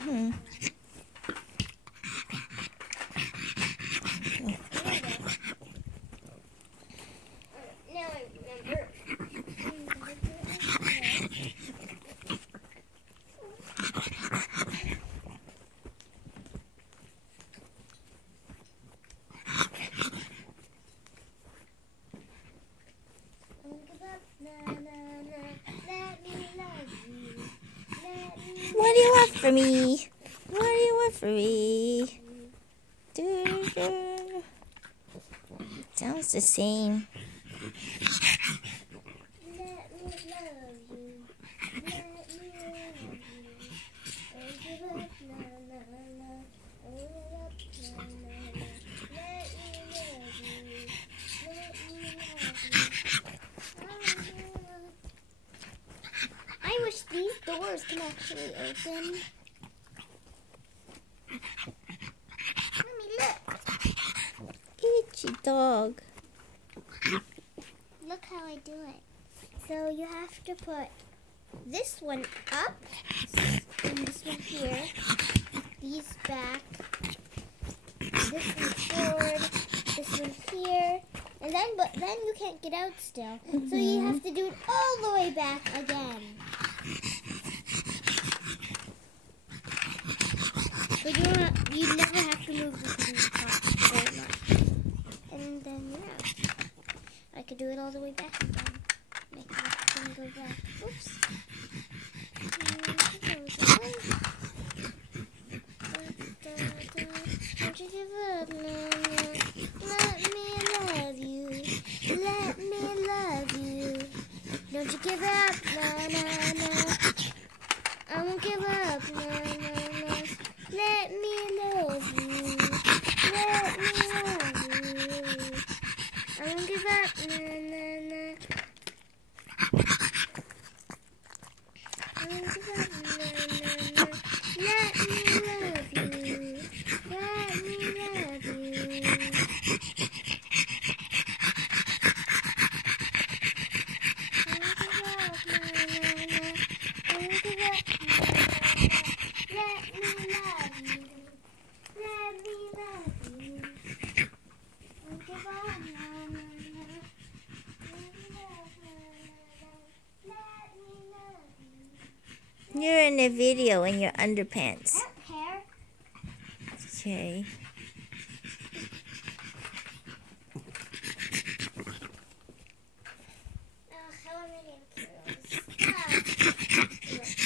Hmm. Now I remember. What do you want from me? What do you want from me? Sounds the same. I wish these doors can actually open. Mommy, look. Itchy dog. Look how I do it. So you have to put this one up and this one here. These back. This one forward. This one here. And but then you can't get out still. So you have to do it all the way back again. But you never have to move the thing very much. And then I could do it all the way back again. Make the thing go back. Oops. Don't you give up, Nana. Let me love you. Let me love you. Don't you give up, Nana. I won't give up, Nana. Let me love you. Let me love you. I won't give up, Nana. I won't give up, Nana. Let me love you. Let me love you. You're in the video in your underpants. Hair. Okay. How am I going to kill this?